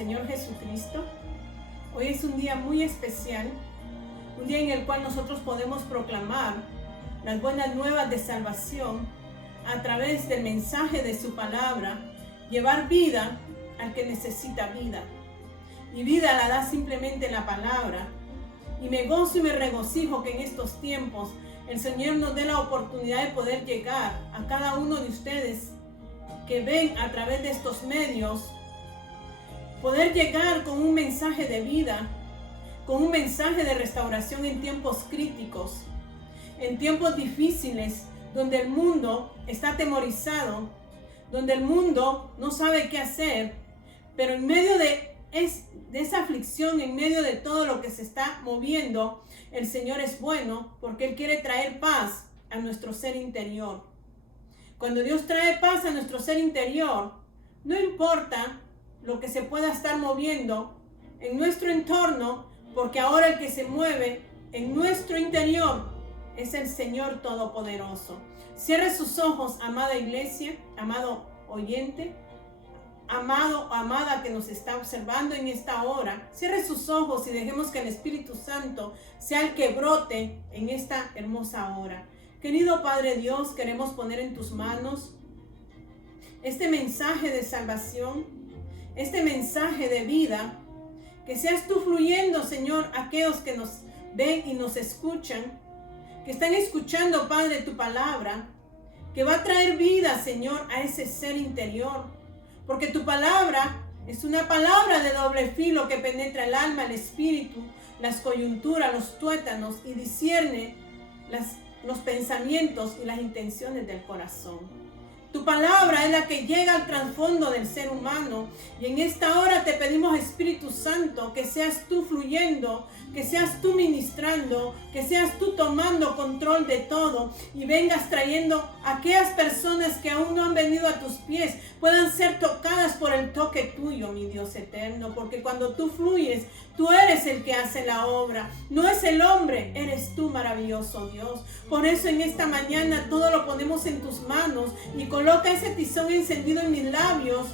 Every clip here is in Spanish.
Señor Jesucristo. Hoy es un día muy especial, un día en el cual nosotros podemos proclamar las buenas nuevas de salvación a través del mensaje de su palabra, llevar vida al que necesita vida. Y vida la da simplemente la palabra. Y me gozo y me regocijo que en estos tiempos el Señor nos dé la oportunidad de poder llegar a cada uno de ustedes que ven a través de estos medios, poder llegar con un mensaje de vida, con un mensaje de restauración en tiempos críticos, en tiempos difíciles, donde el mundo está atemorizado, donde el mundo no sabe qué hacer, pero en medio de esa aflicción, en medio de todo lo que se está moviendo, el Señor es bueno porque Él quiere traer paz a nuestro ser interior. Cuando Dios trae paz a nuestro ser interior, no importa lo que se pueda estar moviendo en nuestro entorno, porque ahora el que se mueve en nuestro interior es el Señor Todopoderoso. Cierre sus ojos, amada iglesia, amado oyente, amado o amada que nos está observando en esta hora. Cierre sus ojos y dejemos que el Espíritu Santo sea el que brote en esta hermosa hora. Querido Padre Dios, queremos poner en tus manos este mensaje de salvación, este mensaje de vida, que seas tú fluyendo, Señor, aquellos que nos ven y nos escuchan, que están escuchando, Padre, tu palabra, que va a traer vida, Señor, a ese ser interior, porque tu palabra es una palabra de doble filo que penetra el alma, el espíritu, las coyunturas, los tuétanos y discierne los pensamientos y las intenciones del corazón. Tu palabra es la que llega al trasfondo del ser humano. Y en esta hora te pedimos, Espíritu Santo, que seas tú fluyendo, que seas tú ministrando, que seas tú tomando control de todo y vengas trayendo a aquellas personas que aún no han venido a tus pies, puedan ser tocadas por el toque tuyo, mi Dios eterno, porque cuando tú fluyes, tú eres el que hace la obra, no es el hombre, eres tú, maravilloso Dios. Por eso en esta mañana todo lo ponemos en tus manos y coloca ese tizón encendido en mis labios,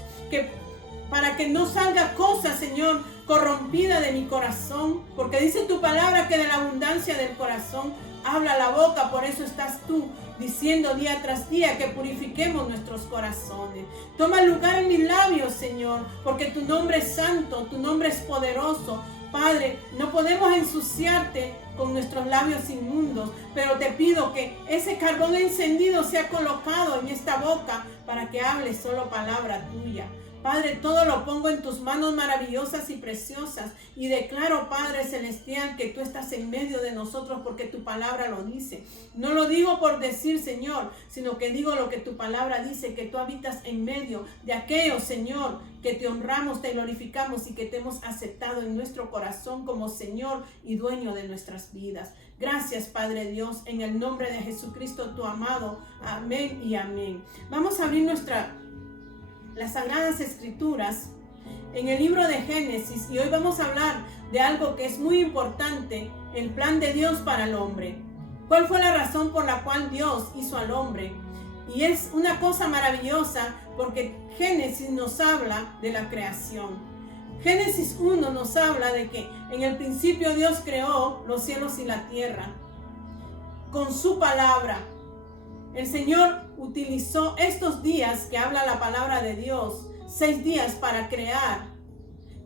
para que no salga cosa, Señor, corrompida de mi corazón, porque dice tu palabra que de la abundancia del corazón habla la boca. Por eso estás tú diciendo día tras día que purifiquemos nuestros corazones. Toma lugar en mis labios, Señor, porque tu nombre es santo, tu nombre es poderoso. Padre, no podemos ensuciarte con nuestros labios inmundos, pero te pido que ese carbón encendido sea colocado en esta boca para que hable solo palabra tuya. Padre, todo lo pongo en tus manos maravillosas y preciosas y declaro, Padre Celestial, que tú estás en medio de nosotros porque tu palabra lo dice. No lo digo por decir, Señor, sino que digo lo que tu palabra dice, que tú habitas en medio de aquellos, Señor, que te honramos, te glorificamos y que te hemos aceptado en nuestro corazón como Señor y dueño de nuestras vidas. Gracias, Padre Dios, en el nombre de Jesucristo, tu amado. Amén y amén. Vamos a abrir las Sagradas Escrituras en el libro de Génesis y hoy vamos a hablar de algo que es muy importante, el plan de Dios para el hombre. ¿Cuál fue la razón por la cual Dios hizo al hombre? Y es una cosa maravillosa porque Génesis nos habla de la creación. Génesis 1 nos habla de que en el principio Dios creó los cielos y la tierra con su palabra. El Señor utilizó estos días que habla la palabra de Dios, 6 días para crear.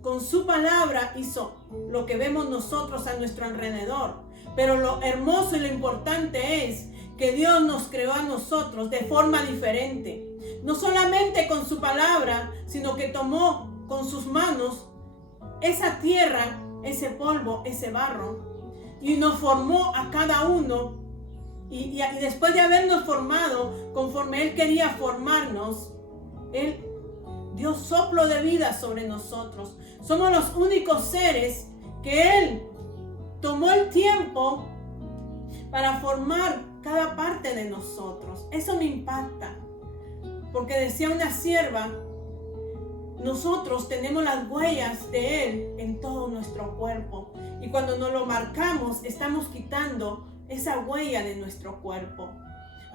Con su palabra hizo lo que vemos nosotros a nuestro alrededor. Pero lo hermoso y lo importante es que Dios nos creó a nosotros de forma diferente. No solamente con su palabra, sino que tomó con sus manos esa tierra, ese polvo, ese barro, y nos formó a cada uno. Y después de habernos formado, conforme Él quería formarnos, Él dio soplo de vida sobre nosotros. Somos los únicos seres que Él tomó el tiempo para formar cada parte de nosotros. Eso me impacta, porque decía una sierva, nosotros tenemos las huellas de Él en todo nuestro cuerpo. Y cuando nos lo marcamos, estamos quitando esa huella de nuestro cuerpo,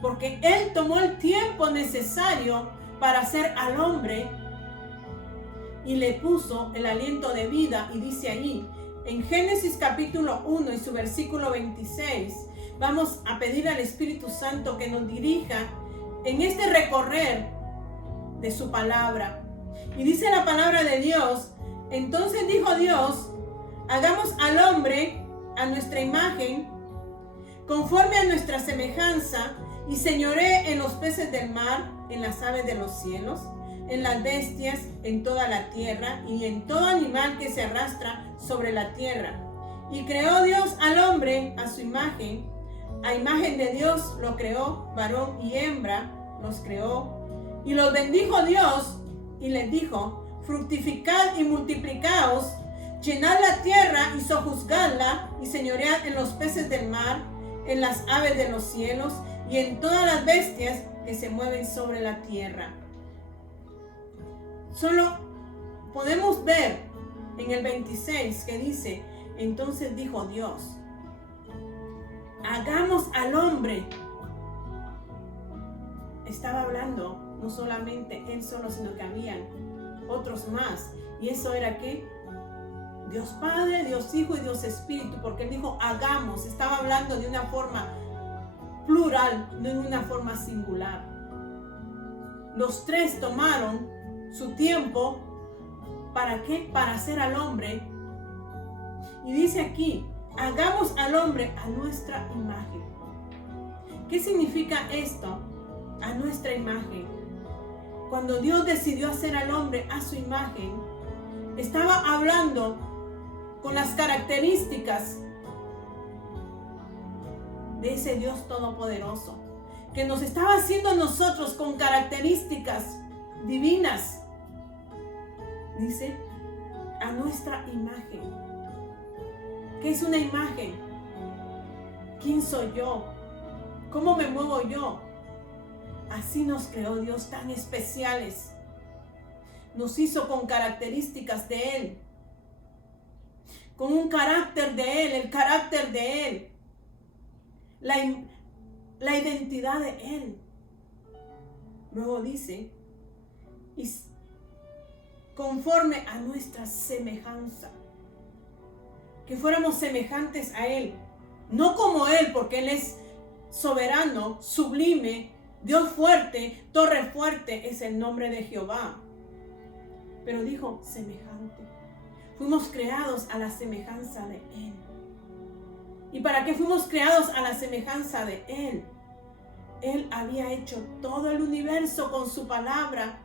porque Él tomó el tiempo necesario para hacer al hombre y le puso el aliento de vida. Y dice ahí, en Génesis capítulo 1 y su versículo 26, vamos a pedir al Espíritu Santo que nos dirija en este recorrer de su palabra. Y dice la palabra de Dios, entonces dijo Dios, hagamos al hombre a nuestra imagen, conforme a nuestra semejanza, y señoree en los peces del mar, en las aves de los cielos, en las bestias, en toda la tierra, y en todo animal que se arrastra sobre la tierra. Y creó Dios al hombre a su imagen, a imagen de Dios lo creó, varón y hembra los creó. Y los bendijo Dios, y les dijo, fructificad y multiplicaos, llenad la tierra y sojuzgadla, y señoread en los peces del mar, en las aves de los cielos, y en todas las bestias que se mueven sobre la tierra. Solo podemos ver en el 26 que dice, entonces dijo Dios, hagamos al hombre. Estaba hablando no solamente él solo, sino que habían otros más. Y eso era ¿qué? Dios Padre, Dios Hijo y Dios Espíritu, porque él dijo hagamos. Estaba hablando de una forma plural, no en una forma singular. Los tres tomaron su tiempo. ¿Para qué? Para hacer al hombre. Y dice aquí, hagamos al hombre a nuestra imagen. ¿Qué significa esto? A nuestra imagen. Cuando Dios decidió hacer al hombre a su imagen, estaba hablando con las características de ese Dios todopoderoso, que nos estaba haciendo nosotros con características divinas. Dice, a nuestra imagen. ¿Qué es una imagen? ¿Quién soy yo? ¿Cómo me muevo yo? Así nos creó Dios tan especiales. Nos hizo con características de Él. Con un carácter de Él, el carácter de Él. La identidad de Él. Luego dice, y conforme a nuestra semejanza. Que fuéramos semejantes a Él. No como Él, porque Él es soberano, sublime, Dios fuerte, torre fuerte es el nombre de Jehová. Pero dijo semejante. Fuimos creados a la semejanza de Él. ¿Y para qué fuimos creados a la semejanza de Él? Él había hecho todo el universo con su palabra.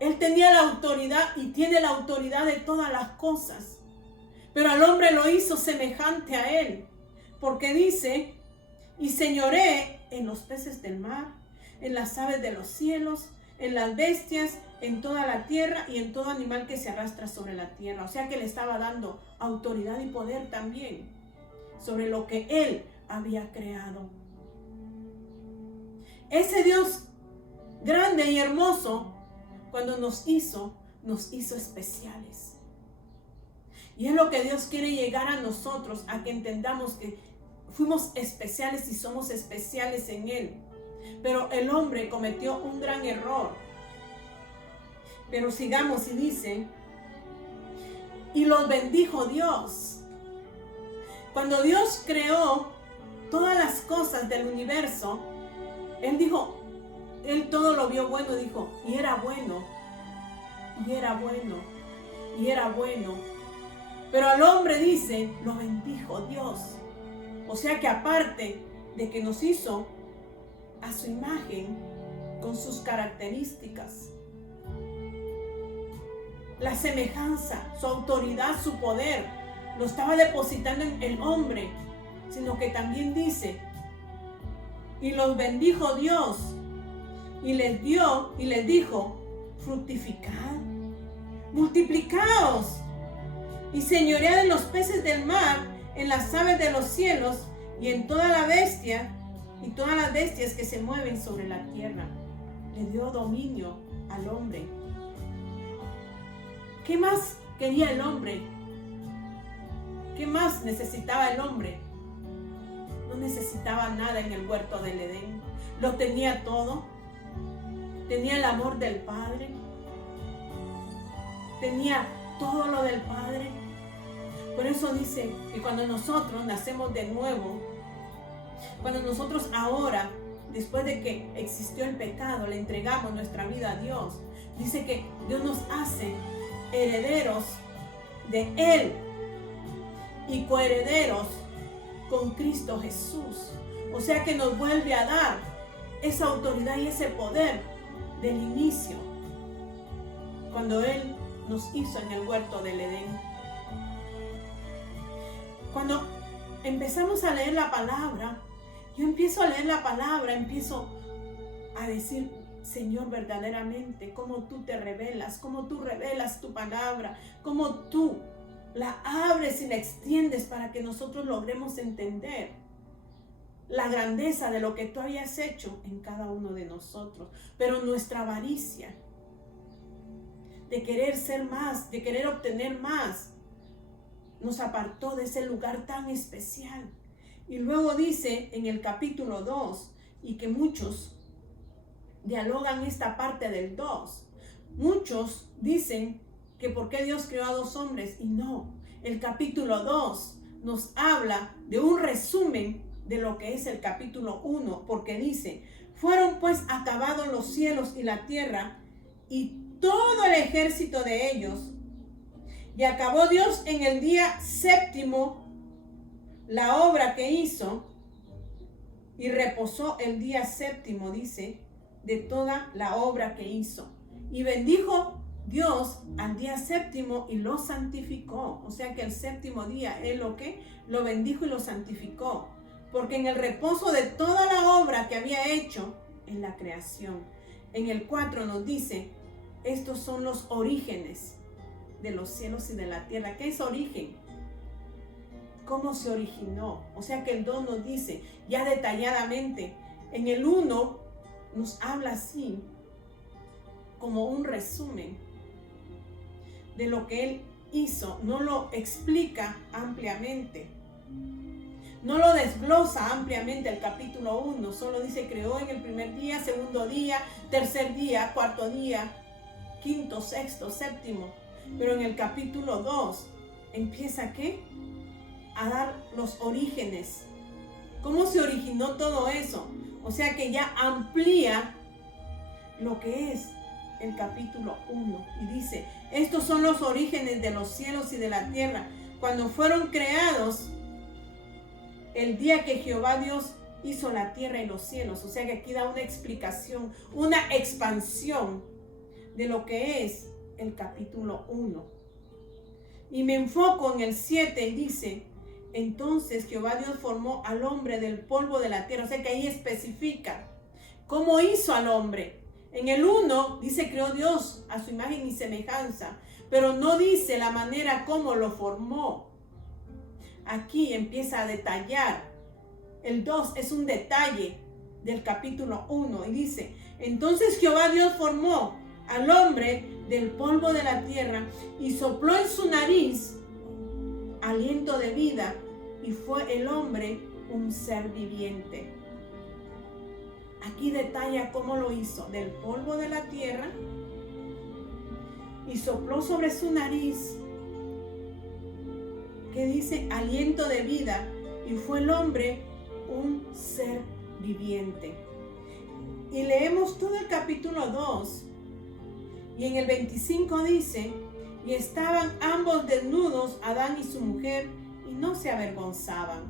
Él tenía la autoridad y tiene la autoridad de todas las cosas. Pero al hombre lo hizo semejante a Él. Porque dice, y señoree en los peces del mar, en las aves de los cielos, en las bestias, en toda la tierra y en todo animal que se arrastra sobre la tierra. O sea que le estaba dando autoridad y poder también sobre lo que Él había creado. Ese Dios grande y hermoso, cuando nos hizo especiales. Y es lo que Dios quiere llegar a nosotros, a que entendamos que fuimos especiales y somos especiales en Él. Pero el hombre cometió un gran error. Pero sigamos y dice, y los bendijo Dios. Cuando Dios creó todas las cosas del universo, Él dijo, Él todo lo vio bueno, dijo, y era bueno, y era bueno, y era bueno. Pero al hombre dice, lo bendijo Dios. O sea que aparte de que nos hizo a su imagen, con sus características, la semejanza, su autoridad, su poder, lo estaba depositando en el hombre, sino que también dice, y los bendijo Dios, y les dio, y les dijo, fructificad, multiplicaos, y señoread en los peces del mar, en las aves de los cielos, y en toda la bestia, y todas las bestias que se mueven sobre la tierra. Le dio dominio al hombre. ¿Qué más quería el hombre? ¿Qué más necesitaba el hombre? No necesitaba nada en el huerto del Edén. Lo tenía todo. Tenía el amor del Padre. tenía todo lo del Padre. Por eso dice que cuando nosotros nacemos de nuevo, cuando nosotros ahora, después de que existió el pecado, le entregamos nuestra vida a Dios, dice que Dios nos hace herederos de Él y coherederos con Cristo Jesús. O sea que nos vuelve a dar esa autoridad y ese poder del inicio, cuando Él nos hizo en el huerto del Edén. Cuando empezamos a leer la palabra, yo empiezo a leer la palabra, empiezo a decir: Señor, verdaderamente, cómo tú te revelas, cómo tú revelas tu palabra, cómo tú la abres y la extiendes para que nosotros logremos entender la grandeza de lo que tú habías hecho en cada uno de nosotros. Pero nuestra avaricia de querer ser más, de querer obtener más, nos apartó de ese lugar tan especial. Y luego dice en el capítulo 2, y que muchos dialogan esta parte del 2. Muchos dicen que por qué Dios creó a dos hombres, y no. El capítulo 2 nos habla de un resumen de lo que es el capítulo 1, porque dice: fueron pues acabados los cielos y la tierra y todo el ejército de ellos, y acabó Dios en el día séptimo la obra que hizo, y reposó el día séptimo, dice, de toda la obra que hizo. Y bendijo Dios al día séptimo y lo santificó. O sea que el séptimo día Él lo bendijo y lo santificó, porque en el reposo de toda la obra que había hecho en la creación. En el 4 nos dice: estos son los orígenes de los cielos y de la tierra. ¿Qué es origen? ¿Cómo se originó? O sea que el 2 nos dice ya detalladamente. En el 1 nos habla así, como un resumen de lo que Él hizo. No lo explica ampliamente, no lo desglosa ampliamente el capítulo 1. Solo dice: creó en el primer día, segundo día, tercer día, cuarto día, quinto, sexto, séptimo. Pero en el capítulo 2 empieza ¿qué? A dar los orígenes. ¿Cómo se originó todo eso? O sea que ya amplía lo que es el capítulo 1. Y dice: estos son los orígenes de los cielos y de la tierra, cuando fueron creados el día que Jehová Dios hizo la tierra y los cielos. O sea que aquí da una explicación, una expansión de lo que es el capítulo 1. Y me enfoco en el 7 y dice: entonces Jehová Dios formó al hombre del polvo de la tierra. O sea que ahí especifica cómo hizo al hombre. En el 1 dice: creó Dios a su imagen y semejanza, pero no dice la manera como lo formó. Aquí empieza a detallar. El 2 es un detalle del capítulo 1 y dice: entonces Jehová Dios formó al hombre del polvo de la tierra y sopló en su nariz aliento de vida, y fue el hombre un ser viviente. Aquí detalla cómo lo hizo: del polvo de la tierra, y sopló sobre su nariz, que dice aliento de vida, y fue el hombre un ser viviente. Y leemos todo el capítulo 2, y en el 25 dice: y estaban ambos desnudos, Adán y su mujer, y no se avergonzaban.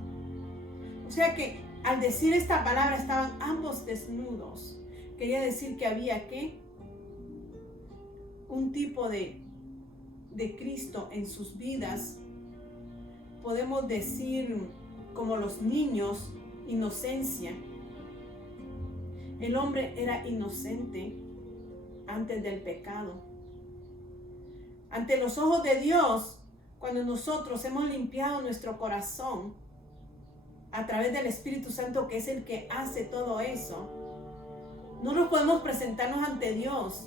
O sea que al decir esta palabra, estaban ambos desnudos, quería decir que había ¿qué? Un tipo de Cristo en sus vidas. Podemos decir, como los niños, inocencia. El hombre era inocente antes del pecado. Ante los ojos de Dios, cuando nosotros hemos limpiado nuestro corazón a través del Espíritu Santo, que es el que hace todo eso, no nos podemos presentarnos ante Dios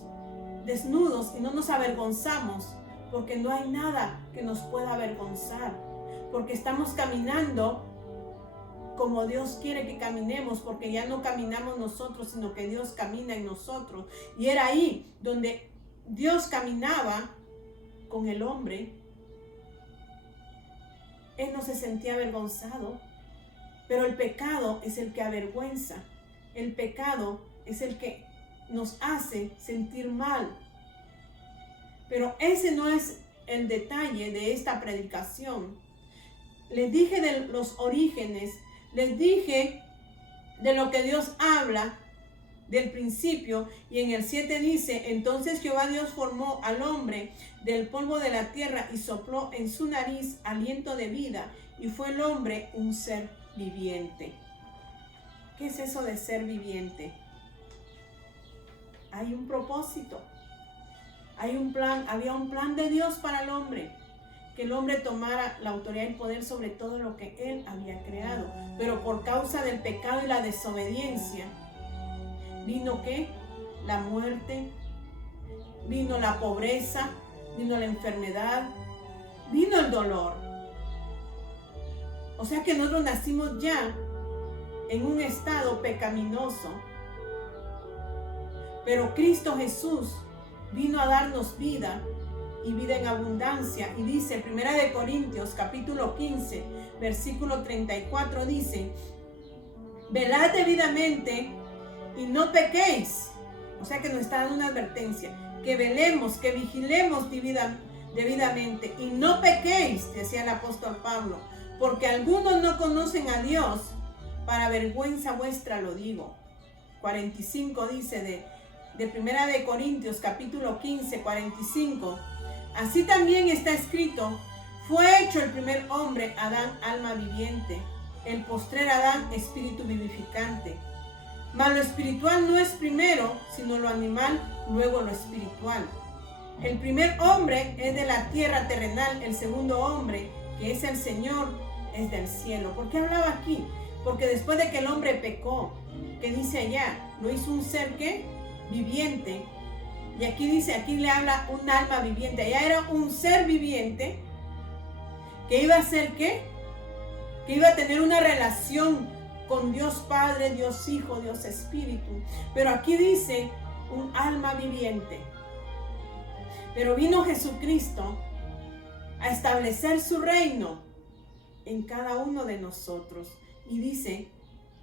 desnudos y no nos avergonzamos, porque no hay nada que nos pueda avergonzar, porque estamos caminando como Dios quiere que caminemos, porque ya no caminamos nosotros, sino que Dios camina en nosotros. Y era ahí donde Dios caminaba con el hombre, Él no se sentía avergonzado, pero el pecado es el que avergüenza. El pecado es el que nos hace sentir mal. Pero ese no es el detalle de esta predicación. Les dije de los orígenes, les dije de lo que Dios habla del principio, y en el 7 dice: entonces Jehová Dios formó al hombre del polvo de la tierra y sopló en su nariz aliento de vida, y fue el hombre un ser viviente. ¿Qué es eso de ser viviente? Hay un propósito, hay un plan, había un plan de Dios para el hombre, que el hombre tomara la autoridad y poder sobre todo lo que él había creado, pero por causa del pecado y la desobediencia, ¿vino qué? La muerte, vino la pobreza, vino la enfermedad, vino el dolor. O sea que nosotros nacimos ya en un estado pecaminoso, pero Cristo Jesús vino a darnos vida y vida en abundancia. Y dice, 1 Corintios capítulo 15, versículo 34, dice: velad debidamente y no pequéis. O sea que nos está dando una advertencia, que velemos, que vigilemos debidamente y no pequéis, decía el apóstol Pablo, porque algunos no conocen a Dios, para vergüenza vuestra lo digo. 45 dice de 1 Corintios capítulo 15, 45, así también está escrito: fue hecho el primer hombre, Adán, alma viviente, el postrer Adán, espíritu vivificante. Mas lo espiritual no es primero, sino lo animal, luego lo espiritual. El primer hombre es de la tierra terrenal, el segundo hombre, que es el Señor, es del cielo. ¿Por qué hablaba aquí? Porque después de que el hombre pecó, que dice allá, lo hizo un ser ¿qué? Viviente. Y aquí dice, aquí le habla un alma viviente. Allá era un ser viviente que iba a ser ¿qué? Que iba a tener una relación con Dios Padre, Dios Hijo, Dios Espíritu. Pero aquí dice un alma viviente. Pero vino Jesucristo a establecer su reino en cada uno de nosotros. Y dice,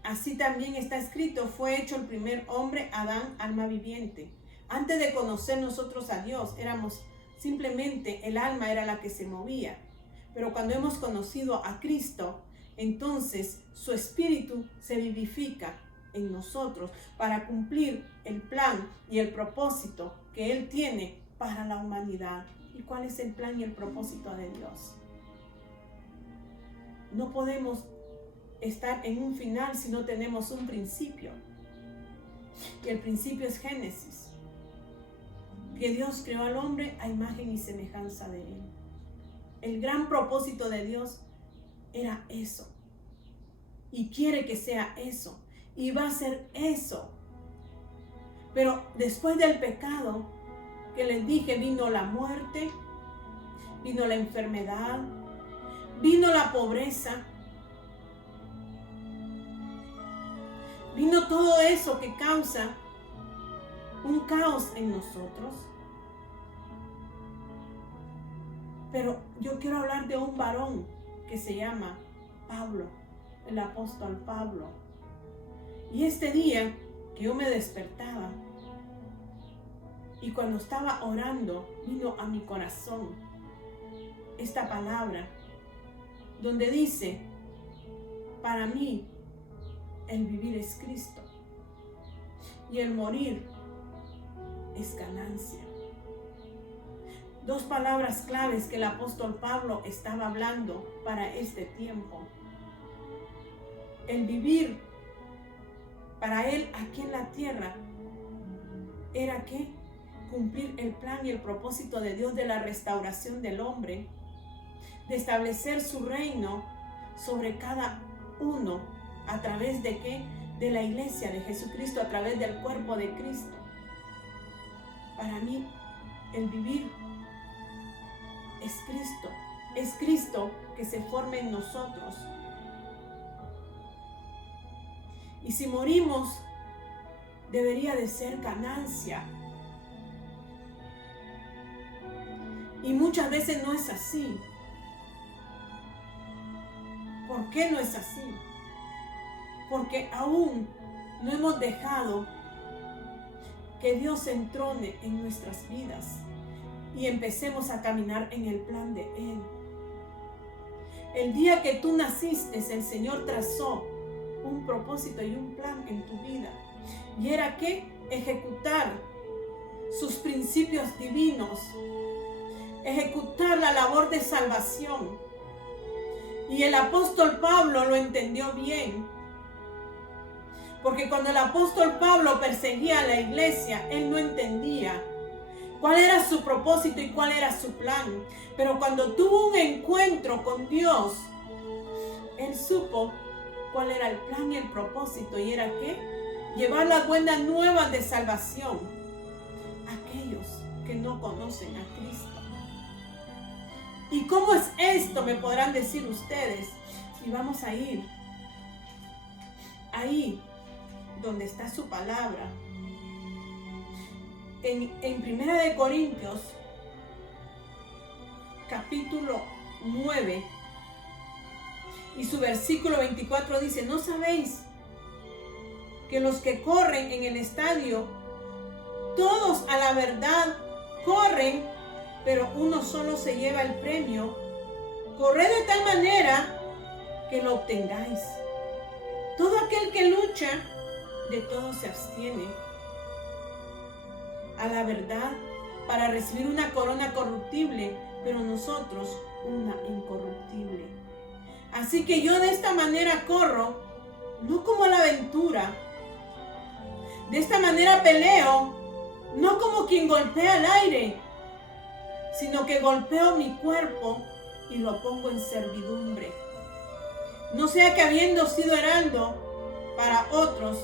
así también está escrito: fue hecho el primer hombre, Adán, alma viviente. Antes de conocer nosotros a Dios, éramos simplemente, el alma era la que se movía. Pero cuando hemos conocido a Cristo, entonces su espíritu se vivifica en nosotros para cumplir el plan y el propósito que Él tiene para la humanidad. ¿Y cuál es el plan y el propósito de Dios? No podemos estar en un final si no tenemos un principio. Y el principio es Génesis, que Dios creó al hombre a imagen y semejanza de Él. El gran propósito de Dios era eso, y quiere que sea eso, y va a ser eso. Pero después del pecado, que les dije, vino la muerte, vino la enfermedad, vino la pobreza, vino todo eso que causa un caos en nosotros. Pero yo quiero hablar de un varón que se llama Pablo, el apóstol Pablo. Y este día que yo me despertaba y cuando estaba orando, vino a mi corazón esta palabra donde dice: para mí el vivir es Cristo y el morir es ganancia. Dos palabras claves que el apóstol Pablo estaba hablando para este tiempo. El vivir para él aquí en la tierra era que cumplir el plan y el propósito de Dios de la restauración del hombre, de establecer su reino sobre cada uno a través de ¿qué? De la iglesia de Jesucristo, a través del cuerpo de Cristo. Para mí el vivir es Cristo que se forme en nosotros. Y si morimos, debería de ser ganancia. Y muchas veces no es así. ¿Por qué no es así? Porque aún no hemos dejado que Dios se entrone en nuestras vidas y empecemos a caminar en el plan de Él. El día que tú naciste, el Señor trazó un propósito y un plan en tu vida. Y era que ejecutar sus principios divinos, ejecutar la labor de salvación. Y el apóstol Pablo lo entendió bien. Porque cuando el apóstol Pablo perseguía a la iglesia, él no entendía cuál era su propósito y cuál era su plan. Pero cuando tuvo un encuentro con Dios, él supo cuál era el plan y el propósito. Y era que llevar las buenas nuevas de salvación a aquellos que no conocen a Cristo. ¿Y cómo es esto? Me podrán decir ustedes. Y vamos a ir ahí donde está su palabra. En 1 Corintios, capítulo 9, y su versículo 24 dice: ¿no sabéis que los que corren en el estadio, todos a la verdad corren, pero uno solo se lleva el premio? Corred de tal manera que lo obtengáis. Todo aquel que lucha, de todo se abstiene. A la verdad, para recibir una corona corruptible, pero nosotros una incorruptible. Así que yo de esta manera corro, no como a la aventura. De esta manera peleo, no como quien golpea al aire, sino que golpeo mi cuerpo y lo pongo en servidumbre. No sea que habiendo sido heraldo para otros,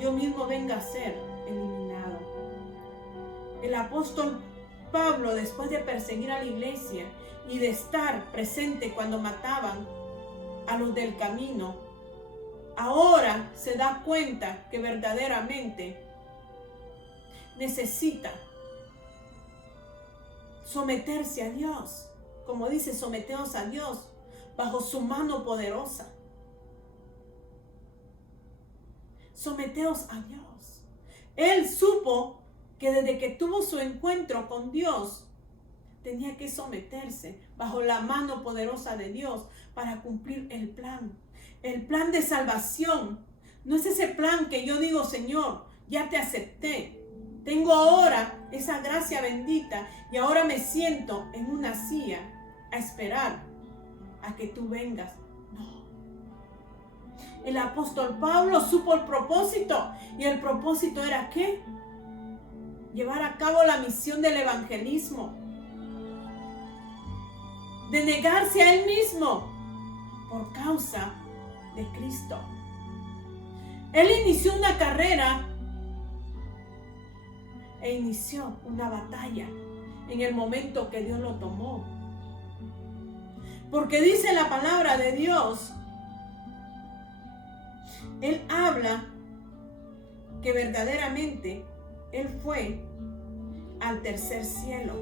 yo mismo venga a ser eliminado. El apóstol Pablo, después de perseguir a la iglesia y de estar presente cuando mataban a los del camino, ahora se da cuenta que verdaderamente necesita someterse a Dios. Como dice, someteos a Dios bajo su mano poderosa. Someteos a Dios. Él supo que desde que tuvo su encuentro con Dios, tenía que someterse bajo la mano poderosa de Dios para cumplir el plan. El plan de salvación. No es ese plan que yo digo: Señor, ya te acepté. Tengo ahora esa gracia bendita y ahora me siento en una silla a esperar a que tú vengas. No. El apóstol Pablo supo el propósito, y el propósito era ¿qué? Llevar a cabo la misión del evangelismo, de negarse a él mismo por causa de Cristo. Él inició una carrera e inició una batalla en el momento que Dios lo tomó. Porque dice la palabra de Dios, Él habla que verdaderamente Él fue al tercer cielo.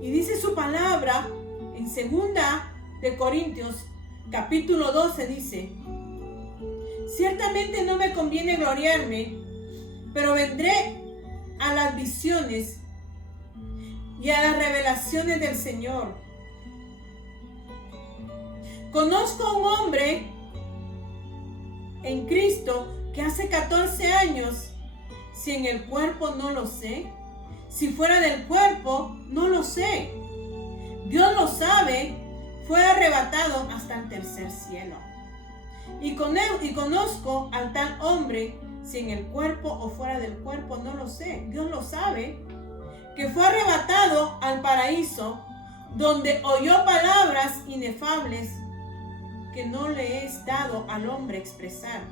Y dice su palabra en 2 Corintios capítulo 12, dice: ciertamente no me conviene gloriarme, pero vendré a las visiones y a las revelaciones del Señor. Conozco a un hombre en Cristo que hace 14 años, si en el cuerpo no lo sé, si fuera del cuerpo no lo sé. Dios lo sabe, fue arrebatado hasta el tercer cielo. Y conozco al tal hombre, si en el cuerpo o fuera del cuerpo no lo sé. Dios lo sabe, que fue arrebatado al paraíso, donde oyó palabras inefables que no le es dado al hombre expresar.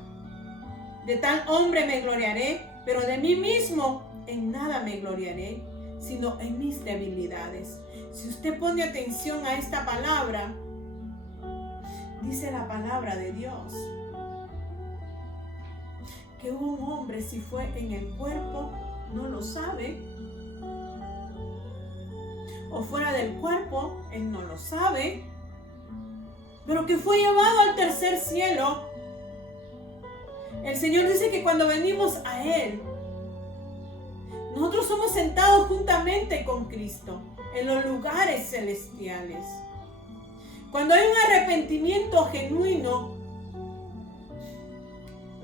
De tal hombre me gloriaré, pero de mí mismo en nada me gloriaré, sino en mis debilidades. Si usted pone atención a esta palabra, dice la palabra de Dios que un hombre, si fue en el cuerpo, no lo sabe, o fuera del cuerpo, Él no lo sabe, pero que fue llevado al tercer cielo. El Señor dice que cuando venimos a Él, nosotros somos sentados juntamente con Cristo en los lugares celestiales. Cuando hay un arrepentimiento genuino,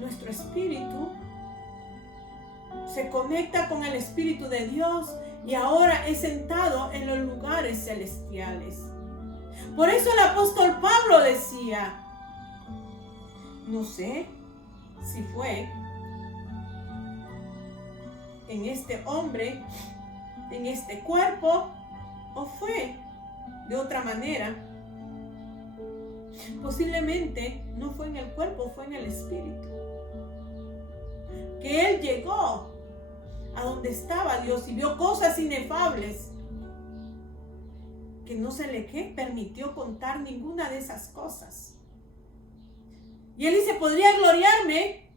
nuestro espíritu se conecta con el Espíritu de Dios y ahora es sentado en los lugares celestiales. Por eso el apóstol Pablo decía, no sé si fue en este hombre, en este cuerpo, o fue de otra manera. Posiblemente no fue en el cuerpo, fue en el espíritu. Que él llegó a donde estaba Dios y vio cosas inefables que no se le permitió contar ninguna de esas cosas. Y él dice, podría gloriarme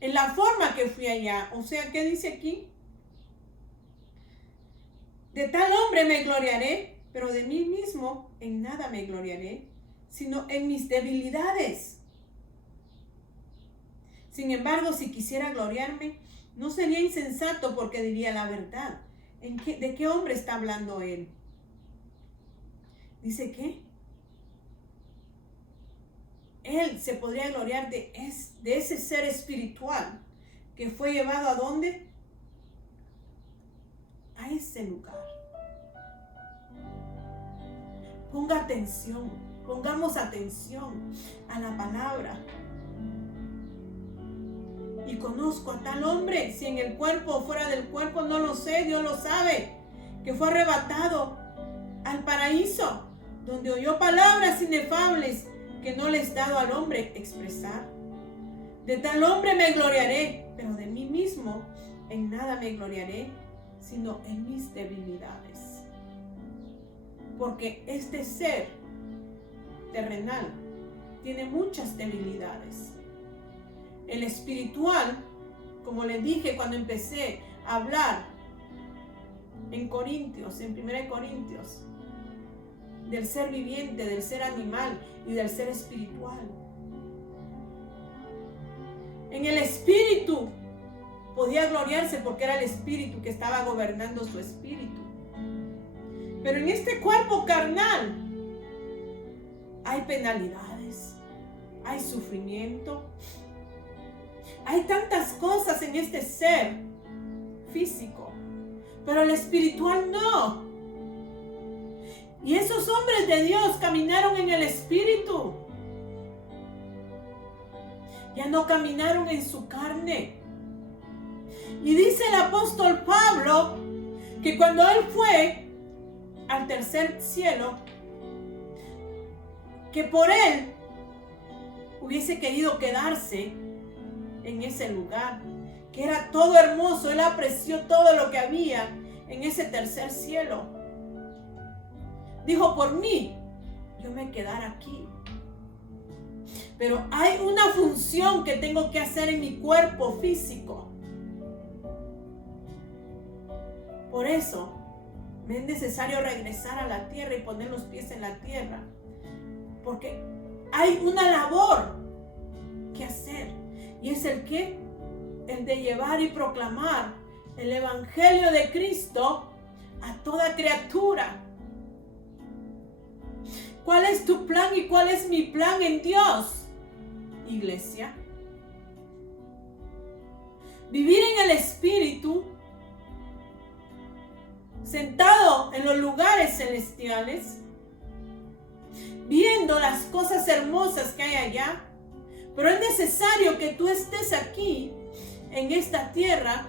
en la forma que fui allá. O sea, ¿qué dice aquí? De tal hombre me gloriaré, pero de mí mismo en nada me gloriaré, sino en mis debilidades. Sin embargo, si quisiera gloriarme, no sería insensato porque diría la verdad. ¿De qué hombre está hablando él? Dice que él se podría gloriar de ese ser espiritual que fue llevado ¿a dónde? A ese lugar. Ponga atención, pongamos atención a la palabra. Y conozco a tal hombre, si en el cuerpo o fuera del cuerpo, no lo sé, Dios lo sabe, que fue arrebatado al paraíso, donde oyó palabras inefables que no les dado al hombre expresar. De tal hombre me gloriaré, pero de mí mismo en nada me gloriaré, sino en mis debilidades. Porque este ser terrenal tiene muchas debilidades. El espiritual, como les dije cuando empecé a hablar en Corintios, en 1 Corintios, del ser viviente, del ser animal y del ser espiritual. En el espíritu podía gloriarse porque era el espíritu que estaba gobernando su espíritu. Pero en este cuerpo carnal hay penalidades, hay sufrimiento, hay tantas cosas en este ser físico, pero el espiritual no. Y esos hombres de Dios caminaron en el espíritu. Ya no caminaron en su carne. Y dice el apóstol Pablo que cuando él fue al tercer cielo, que por él hubiese querido quedarse en ese lugar, que era todo hermoso. Él apreció todo lo que había en ese tercer cielo. Dijo, por mí, yo me quedara aquí. Pero hay una función que tengo que hacer en mi cuerpo físico. Por eso, me es necesario regresar a la tierra y poner los pies en la tierra. Porque hay una labor que hacer. ¿Y es el qué? El de llevar y proclamar el evangelio de Cristo a toda criatura. ¿Cuál es tu plan y cuál es mi plan en Dios, iglesia? Vivir en el Espíritu, sentado en los lugares celestiales, viendo las cosas hermosas que hay allá. Pero es necesario que tú estés aquí, en esta tierra,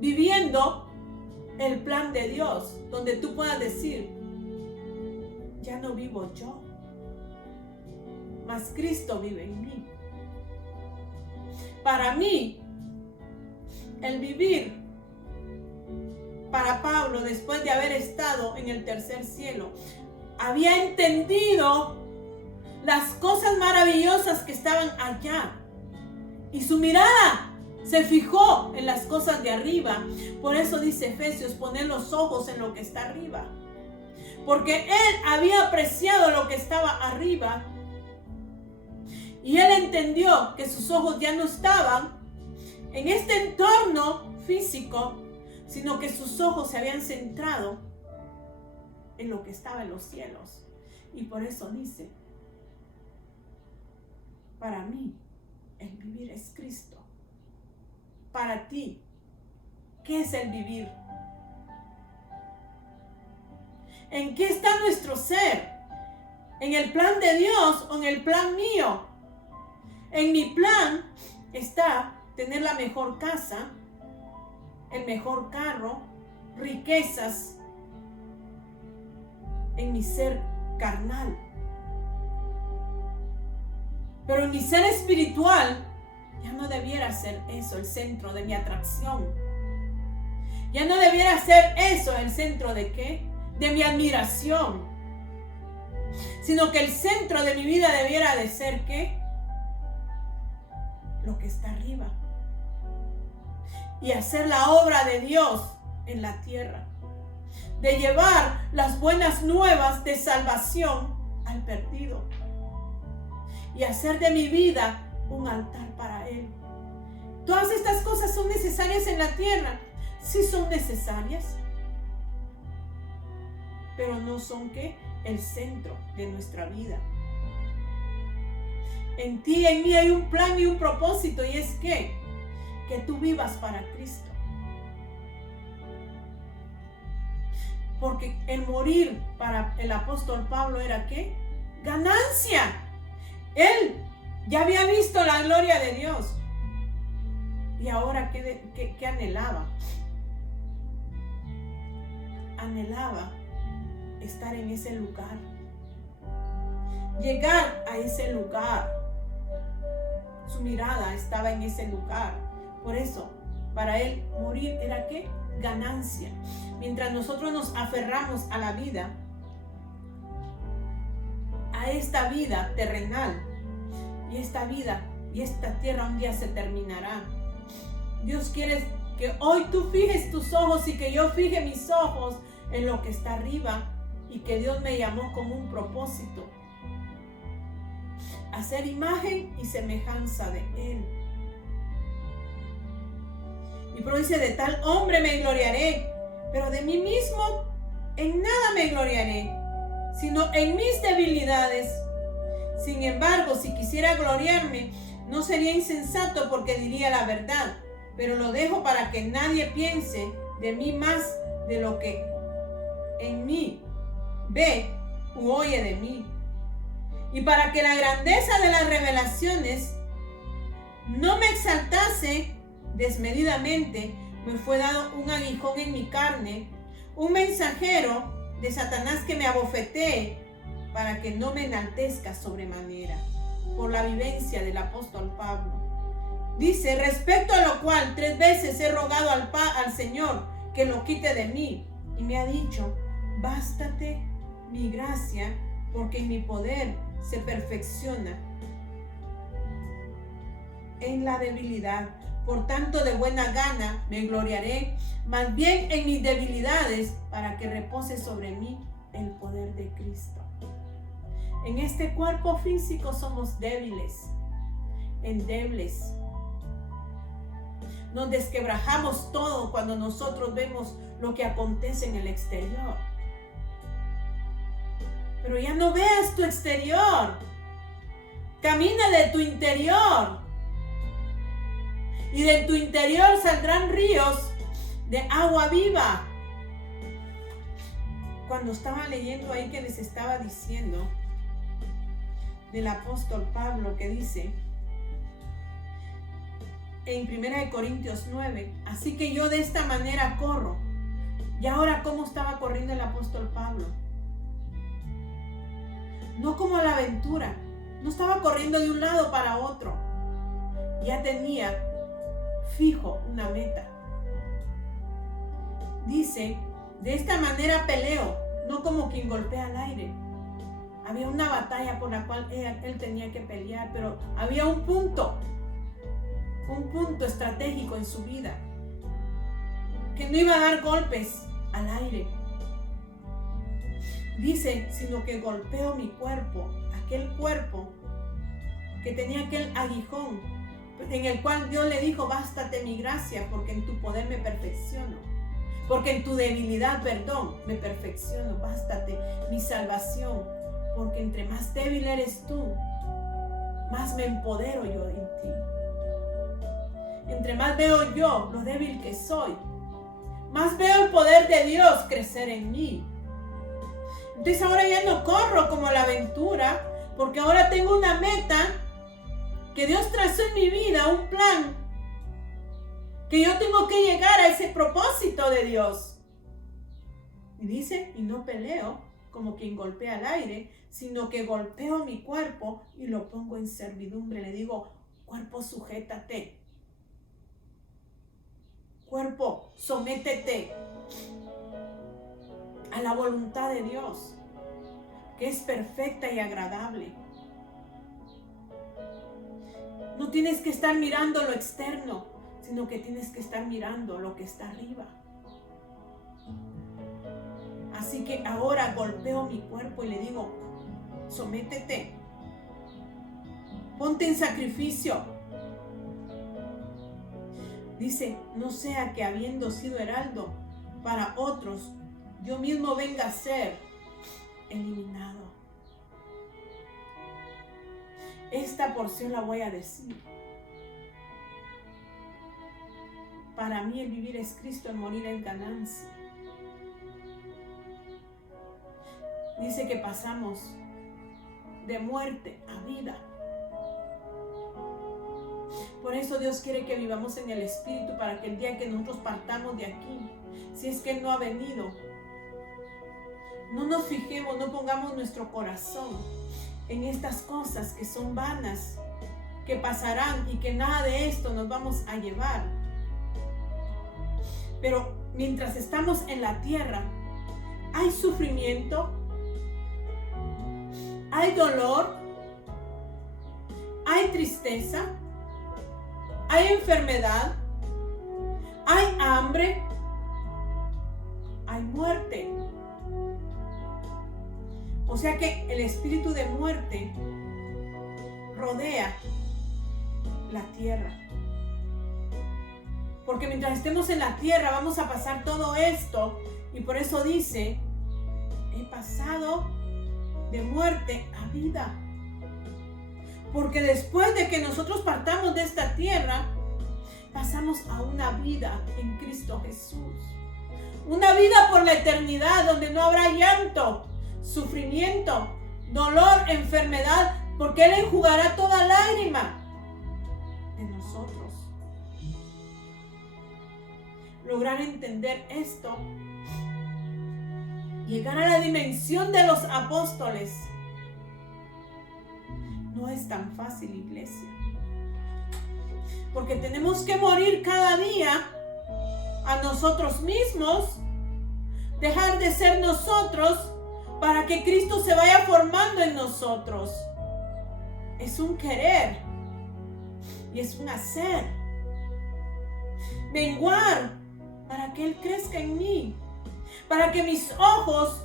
viviendo el plan de Dios, donde tú puedas decir, ya no vivo yo, mas Cristo vive en mí. Para mí, el vivir, para Pablo, después de haber estado en el tercer cielo, había entendido las cosas maravillosas que estaban allá. Y su mirada Se fijó en las cosas de arriba. Por eso dice Efesios, poner los ojos en lo que está arriba. Porque él había apreciado lo que estaba arriba. Y él entendió que sus ojos ya no estaban en este entorno físico, sino que sus ojos se habían centrado en lo que estaba en los cielos. Y por eso dice, para mí el vivir es Cristo. Para ti, ¿qué es el vivir? ¿En qué está nuestro ser? ¿En el plan de Dios o en el plan mío? En mi plan está tener la mejor casa, el mejor carro, riquezas, en mi ser carnal. Pero en mi ser espiritual, ya no debiera ser eso el centro de mi atracción. Ya no debiera ser eso el centro de ¿qué? De mi admiración. Sino que el centro de mi vida debiera de ser ¿qué? Lo que está arriba. Y hacer la obra de Dios en la tierra. De llevar las buenas nuevas de salvación al perdido. Y hacer de mi vida un altar para Él. Todas estas cosas son necesarias en la tierra. Sí son necesarias. Pero no son ¿qué? El centro de nuestra vida. En ti y en mí hay un plan y un propósito. Y es que tú vivas para Cristo. Porque el morir para el apóstol Pablo era ¿qué? Ganancia. Él ya había visto la gloria de Dios. Y ahora ¿qué anhelaba? Anhelaba estar en ese lugar. Llegar a ese lugar. Su mirada estaba en ese lugar. Por eso, para él morir era ¿qué? Ganancia. Mientras nosotros nos aferramos a la vida, a esta vida terrenal, y esta vida y esta tierra un día se terminará. Dios quiere que hoy tú fijes tus ojos y que yo fije mis ojos en lo que está arriba, y que Dios me llamó con un propósito: hacer imagen y semejanza de Él. Y pero dice, de tal hombre me gloriaré, pero de mí mismo en nada me gloriaré, sino en mis debilidades. Sin embargo, si quisiera gloriarme, no sería insensato, porque diría la verdad, pero lo dejo para que nadie piense de mí más de lo que en mí ve u oye de mí. Y para que la grandeza de las revelaciones no me exaltase desmedidamente, me fue dado un aguijón en mi carne, un mensajero de Satanás que me abofetee, para que no me enaltezca sobremanera. Por la vivencia del apóstol Pablo. Dice, respecto a lo cual 3 veces he rogado al Señor que lo quite de mí, y me ha dicho, bástate mi gracia, porque mi poder se perfecciona en la debilidad. Por tanto, de buena gana me gloriaré, más bien en mis debilidades, para que repose sobre mí el poder de Cristo. En este cuerpo físico somos débiles, endebles. Nos desquebrajamos todo cuando nosotros vemos lo que acontece en el exterior. Pero ya no veas tu exterior. Camina de tu interior. Y de tu interior saldrán ríos de agua viva. Cuando estaba leyendo ahí que les estaba diciendo del apóstol Pablo, que dice en 1 Corintios 9, así que yo de esta manera corro. Y ahora, ¿cómo estaba corriendo el apóstol Pablo? No como a la aventura, no estaba corriendo de un lado para otro, ya tenía fijo una meta. Dice, de esta manera peleo, no como quien golpea al aire. Había una batalla por la cual él tenía que pelear, pero había un punto un punto estratégico en su vida, que no iba a dar golpes al aire. Dice, sino que golpeó mi cuerpo, aquel cuerpo que tenía aquel aguijón, en el cual Dios le dijo, bástate mi gracia, porque en tu poder me perfecciono, porque en tu debilidad, me perfecciono, bástate mi salvación, porque entre más débil eres tú, más me empodero yo en ti. Entre más veo yo lo débil que soy, más veo el poder de Dios crecer en mí. Entonces ahora ya no corro como la aventura, porque ahora tengo una meta que Dios trazó en mi vida, un plan, que yo tengo que llegar a ese propósito de Dios. Y dice, y no peleo como quien golpea al aire, sino que golpeo mi cuerpo y lo pongo en servidumbre. Le digo, cuerpo, sujétate. Cuerpo, sométete a la voluntad de Dios, que es perfecta y agradable. No tienes que estar mirando lo externo, sino que tienes que estar mirando lo que está arriba. Así que ahora golpeo mi cuerpo y le digo, sométete, ponte en sacrificio. Dice, no sea que habiendo sido heraldo para otros, yo mismo venga a ser eliminado. Esta porción la voy a decir. Para mí el vivir es Cristo, el morir es ganancia. Dice que pasamos de muerte a vida. Por eso Dios quiere que vivamos en el Espíritu, para que el día que nosotros partamos de aquí, si es que Él no ha venido, no nos fijemos, no pongamos nuestro corazón en estas cosas que son vanas, que pasarán y que nada de esto nos vamos a llevar. Pero mientras estamos en la tierra, hay sufrimiento, hay dolor, hay tristeza, hay enfermedad, hay hambre, hay muerte. O sea que el espíritu de muerte rodea la tierra. Porque mientras estemos en la tierra vamos a pasar todo esto. Y por eso dice, he pasado de muerte a vida. Porque después de que nosotros partamos de esta tierra, pasamos a una vida en Cristo Jesús. Una vida por la eternidad, donde no habrá llanto, sufrimiento, dolor, enfermedad, porque Él enjugará toda lágrima de nosotros. Lograr entender esto, llegar a la dimensión de los apóstoles, no es tan fácil, iglesia. Porque tenemos que morir cada día a nosotros mismos, dejar de ser nosotros para que Cristo se vaya formando en nosotros. Es un querer y es un hacer. Menguar para que Él crezca en mí, para que mis ojos,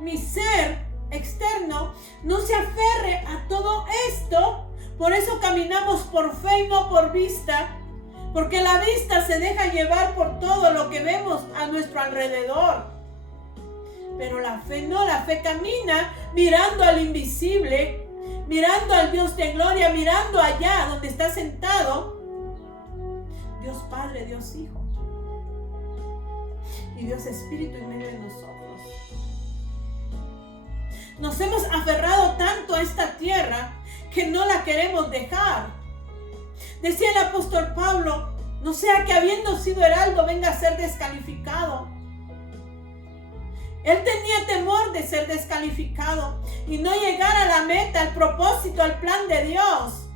mi ser externo no se aferre a todo esto. Por eso caminamos por fe y no por vista, porque la vista se deja llevar por todo lo que vemos a nuestro alrededor, pero la fe no. La fe camina mirando al invisible, mirando al Dios de gloria, mirando allá donde está sentado Dios Padre, Dios Hijo y Dios Espíritu en medio de nosotros. Nos hemos aferrado tanto a esta tierra que no la queremos dejar. Decía el apóstol Pablo, no sea que habiendo sido heraldo venga a ser descalificado. Él tenía temor de ser descalificado y no llegar a la meta, al propósito, al plan de Dios.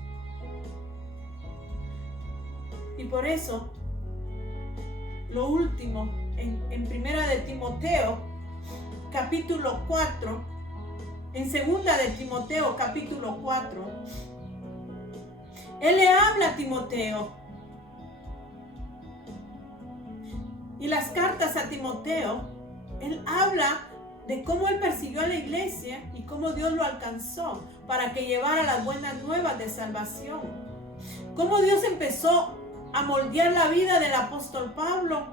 Y por eso, lo último, en Primera de Timoteo, capítulo 4, en Segunda de Timoteo, capítulo 4, Él le habla a Timoteo. Y las cartas a Timoteo, él habla de cómo él persiguió a la iglesia y cómo Dios lo alcanzó para que llevara las buenas nuevas de salvación. Cómo Dios empezó a moldear la vida del apóstol Pablo,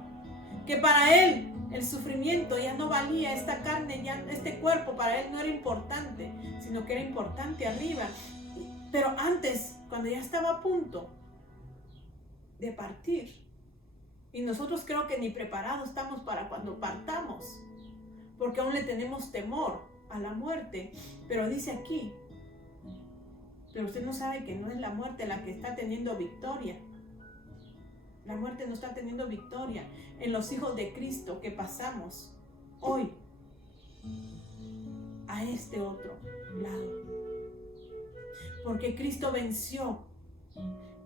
que para él el sufrimiento ya no valía, esta carne, ya este cuerpo para él no era importante, sino que era importante arriba. Pero antes, cuando ya estaba a punto de partir, y nosotros creo que ni preparados estamos para cuando partamos, porque aún le tenemos temor a la muerte. Pero dice aquí, pero usted no sabe que no es la muerte la que está teniendo victoria. La muerte no está teniendo victoria en los hijos de Cristo que pasamos hoy a este otro lado. Porque Cristo venció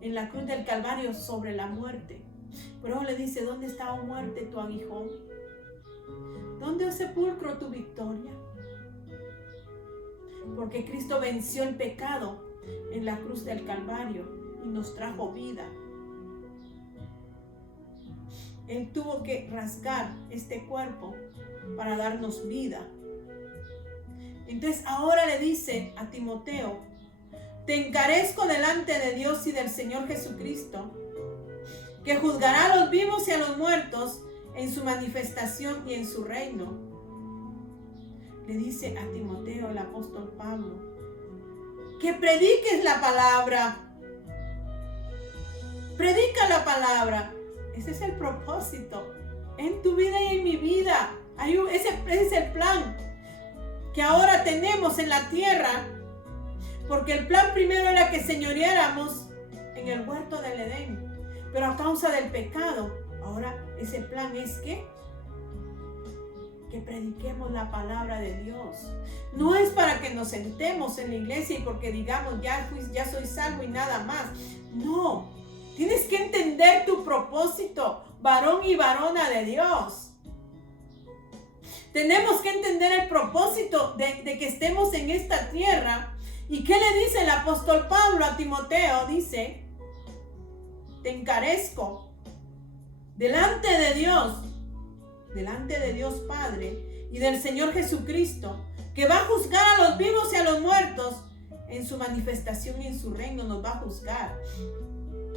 en la cruz del Calvario sobre la muerte. Pero le dice, ¿dónde está, oh muerte, tu aguijón? ¿Dónde, oh sepulcro, tu victoria? Porque Cristo venció el pecado en la cruz del Calvario y nos trajo vida. Él tuvo que rasgar este cuerpo para darnos vida. Entonces ahora le dice a Timoteo, te encarezco delante de Dios y del Señor Jesucristo, que juzgará a los vivos y a los muertos en su manifestación y en su reino. Le dice a Timoteo el apóstol Pablo, que prediques la palabra. Predica la palabra. Ese es el propósito en tu vida y en mi vida. Ese es el plan que ahora tenemos en la tierra, porque el plan primero era que señoreáramos en el huerto del Edén, pero a causa del pecado, ahora ese plan es que prediquemos la palabra de Dios. No es para que nos sentemos en la iglesia y porque digamos ya soy salvo y nada más. No, tienes que entender tu propósito, varón y varona de Dios. Tenemos que entender el propósito de que estemos en esta tierra. ¿Y qué le dice el apóstol Pablo a Timoteo? Dice, te encarezco delante de Dios Padre y del Señor Jesucristo, que va a juzgar a los vivos y a los muertos en su manifestación y en su reino. Nos va a juzgar.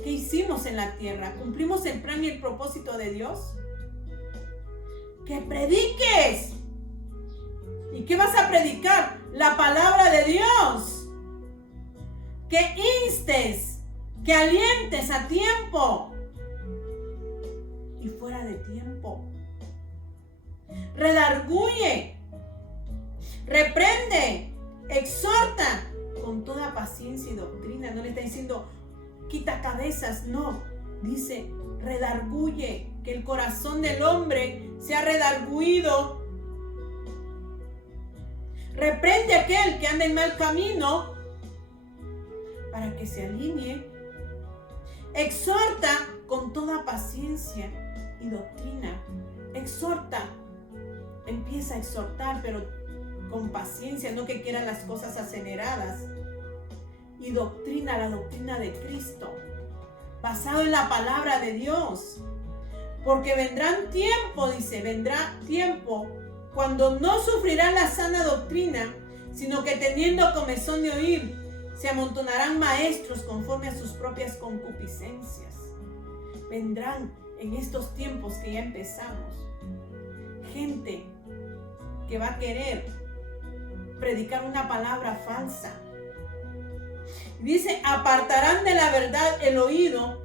¿Qué hicimos en la tierra? ¿Cumplimos el plan y el propósito de Dios? ¡Que prediques! ¿Y qué vas a predicar? La palabra de Dios. Que instes, que alientes a tiempo y fuera de tiempo. Redarguye, reprende, exhorta con toda paciencia y doctrina. No le está diciendo quita cabezas, no. Dice redarguye, que el corazón del hombre sea redarguido. Reprende a aquel que anda en mal camino para que se alinee. Exhorta con toda paciencia y doctrina. Exhorta. Empieza a exhortar, pero con paciencia, no que quiera las cosas aceleradas. Y doctrina, la doctrina de Cristo, basado en la palabra de Dios. Porque vendrán tiempo, dice, vendrá tiempo cuando no sufrirán la sana doctrina, sino que teniendo comezón de oír, se amontonarán maestros conforme a sus propias concupiscencias. Vendrán en estos tiempos que ya empezamos gente que va a querer predicar una palabra falsa. Dice, apartarán de la verdad el oído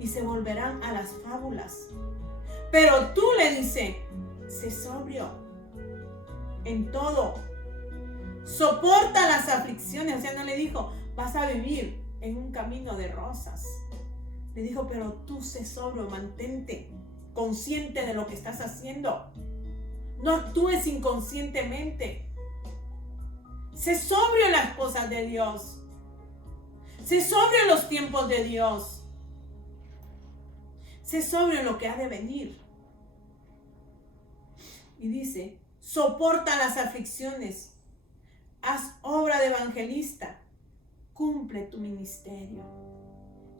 y se volverán a las fábulas. Pero tú, le dice, sé sobrio en todo. Soporta las aflicciones. O sea, no le dijo, vas a vivir en un camino de rosas. Le dijo, pero tú sé sobrio, mantente consciente de lo que estás haciendo. No actúes inconscientemente. Sé sobrio en las cosas de Dios. Sé sobrio en los tiempos de Dios. Sé sobrio en lo que ha de venir. Y dice, soporta las aflicciones. Haz obra de evangelista. Cumple tu ministerio.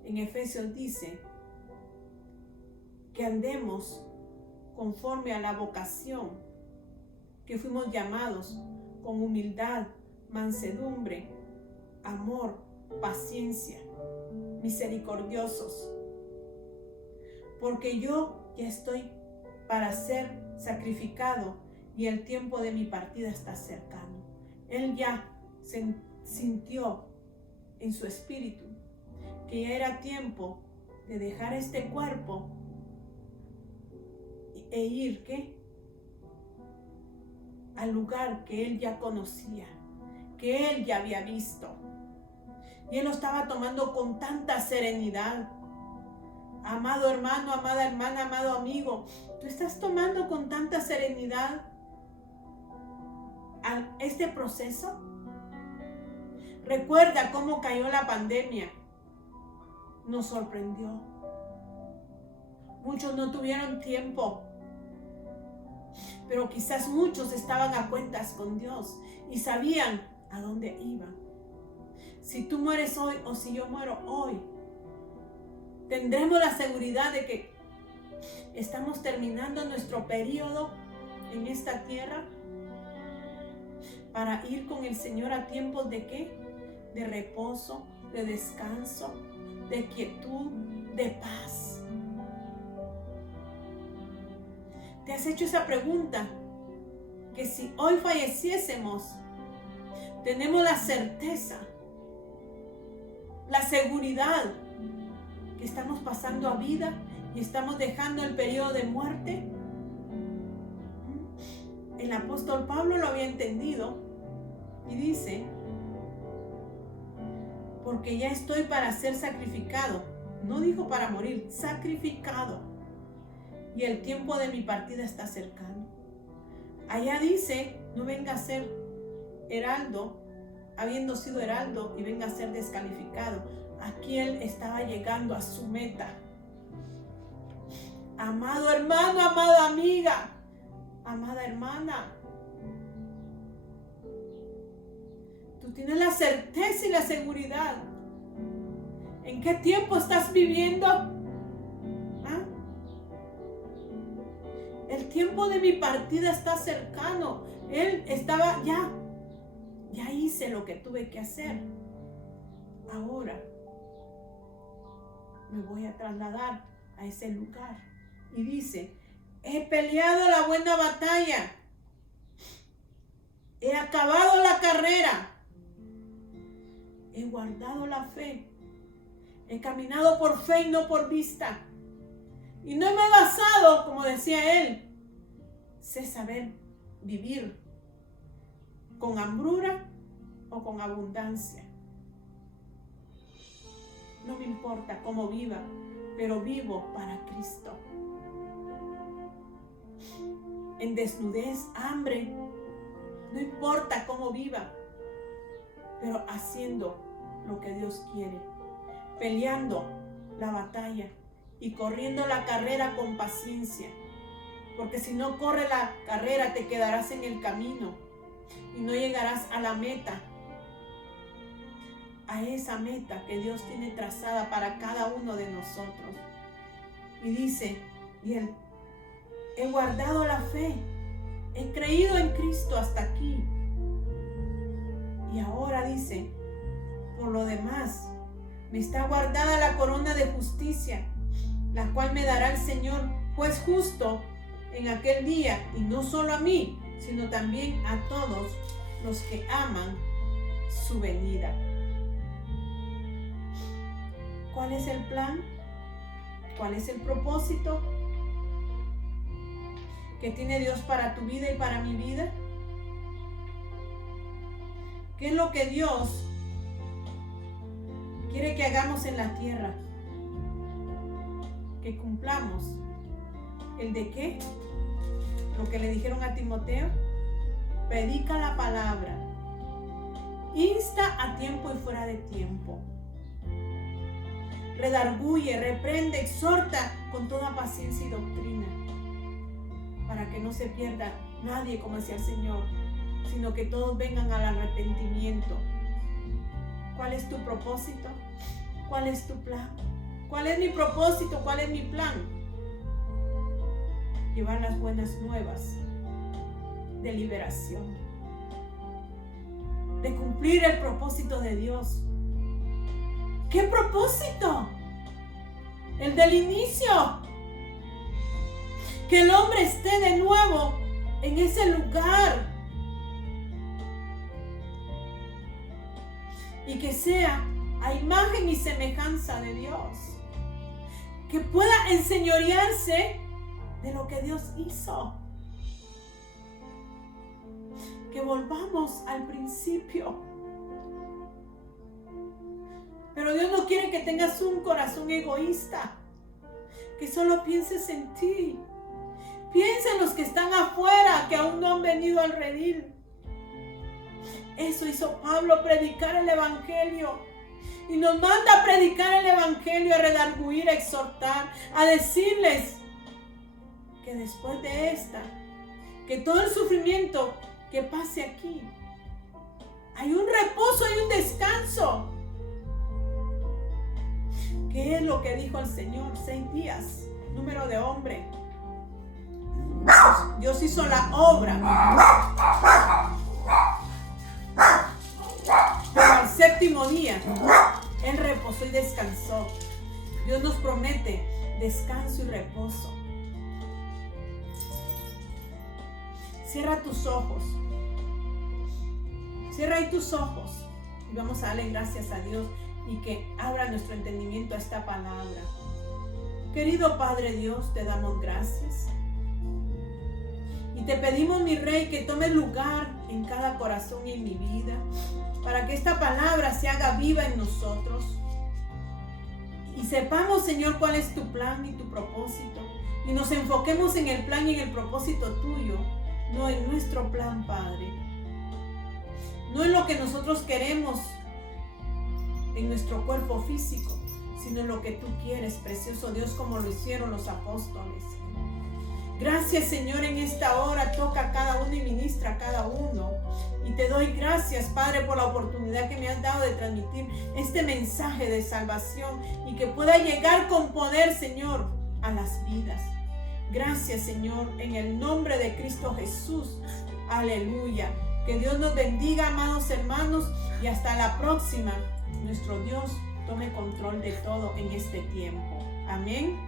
en Efesios dice que andemos conforme a la vocación que fuimos llamados, con humildad, mansedumbre, amor, paciencia, misericordiosos. Porque yo ya estoy para ser sacrificado y el tiempo de mi partida está cercano. Él ya sintió en su espíritu que ya era tiempo de dejar este cuerpo e ir, ¿qué? Al lugar que él ya conocía, que él ya había visto. Y él lo estaba tomando con tanta serenidad. Amado hermano, amada hermana, amado amigo, tú estás tomando con tanta serenidad este proceso. Recuerda cómo cayó la pandemia. Nos sorprendió. Muchos no tuvieron tiempo, pero quizás muchos estaban a cuentas con Dios y sabían a dónde iban. Si tú mueres hoy o si yo muero hoy, tendremos la seguridad de que estamos terminando nuestro periodo en esta tierra para ir con el Señor a tiempos de ¿qué? De reposo, de descanso, de quietud, de paz. ¿Te has hecho esa pregunta? Que si hoy falleciésemos, tenemos la certeza, la seguridad que estamos pasando a vida y estamos dejando el periodo de muerte. El apóstol Pablo lo había entendido y dice: porque ya estoy para ser sacrificado. No dijo para morir, sacrificado. Y el tiempo de mi partida está cercano. Allá dice: no venga a ser heraldo, habiendo sido heraldo, y venga a ser descalificado. Aquí él estaba llegando a su meta. Amado hermano, amada amiga, amada hermana, tú tienes la certeza y la seguridad. ¿En qué tiempo estás viviendo? ¿Ah? El tiempo de mi partida está cercano. Él estaba ya hice lo que tuve que hacer. Ahora me voy a trasladar a ese lugar. Y dice: he peleado la buena batalla, he acabado la carrera, he guardado la fe, he caminado por fe y no por vista. Y no me he basado, como decía él, sé saber vivir con hambruna o con abundancia. No me importa cómo viva, pero vivo para Cristo. En desnudez, hambre, no importa cómo viva, pero haciendo lo que Dios quiere, peleando la batalla y corriendo la carrera con paciencia, porque si no corres la carrera te quedarás en el camino y no llegarás a la meta, a esa meta que Dios tiene trazada para cada uno de nosotros. Y dice: y él, he guardado la fe, he creído en Cristo hasta aquí. Y ahora dice: por lo demás, me está guardada la corona de justicia, la cual me dará el Señor, juez justo, en aquel día, y no solo a mí, sino también a todos los que aman su venida. ¿Cuál es el plan? ¿Cuál es el propósito que tiene Dios para tu vida y para mi vida? ¿Qué es lo que Dios quiere que hagamos en la tierra? Que cumplamos. ¿El de qué? Lo que le dijeron a Timoteo: predica la palabra, insta a tiempo y fuera de tiempo, redarguye, reprende, exhorta con toda paciencia y doctrina, para que no se pierda nadie, como decía el Señor, sino que todos vengan al arrepentimiento. ¿Cuál es tu propósito? ¿Cuál es tu plan? ¿Cuál es mi propósito? ¿Cuál es mi plan? Llevar las buenas nuevas de liberación, de cumplir el propósito de Dios. ¿Qué propósito? El del inicio. Que el hombre esté de nuevo en ese lugar y que sea a imagen y semejanza de Dios, que pueda enseñorearse de lo que Dios hizo, que volvamos al principio. Pero Dios no quiere que tengas un corazón egoísta, que solo pienses en ti. Piensa en los que están afuera, que aún no han venido al redil. Eso hizo Pablo, predicar el evangelio. Y nos manda a predicar el evangelio, a redarguir, a exhortar, a decirles que después de esta, que todo el sufrimiento que pase aquí, hay un reposo, hay un descanso. ¿Qué es lo que dijo el Señor? 6 días, número de hombre. Dios hizo la obra. Pero al 7º día, Él reposó y descansó. Dios nos promete descanso y reposo. Cierra tus ojos. Cierra ahí tus ojos. Y vamos a darle gracias a Dios y que abra nuestro entendimiento a esta palabra. Querido Padre Dios, te damos gracias. Y te pedimos, mi Rey, que tome lugar en cada corazón y en mi vida, para que esta palabra se haga viva en nosotros. Y sepamos, Señor, cuál es tu plan y tu propósito. Y nos enfoquemos en el plan y en el propósito tuyo, no en nuestro plan, Padre. No en lo que nosotros queremos en nuestro cuerpo físico, sino en lo que tú quieres, precioso Dios, como lo hicieron los apóstoles. Gracias, Señor, en esta hora toca a cada uno y ministra a cada uno. Y te doy gracias, Padre, por la oportunidad que me has dado de transmitir este mensaje de salvación y que pueda llegar con poder, Señor, a las vidas. Gracias, Señor, en el nombre de Cristo Jesús. Aleluya. Que Dios nos bendiga, amados hermanos, y hasta la próxima. Nuestro Dios tome control de todo en este tiempo. Amén.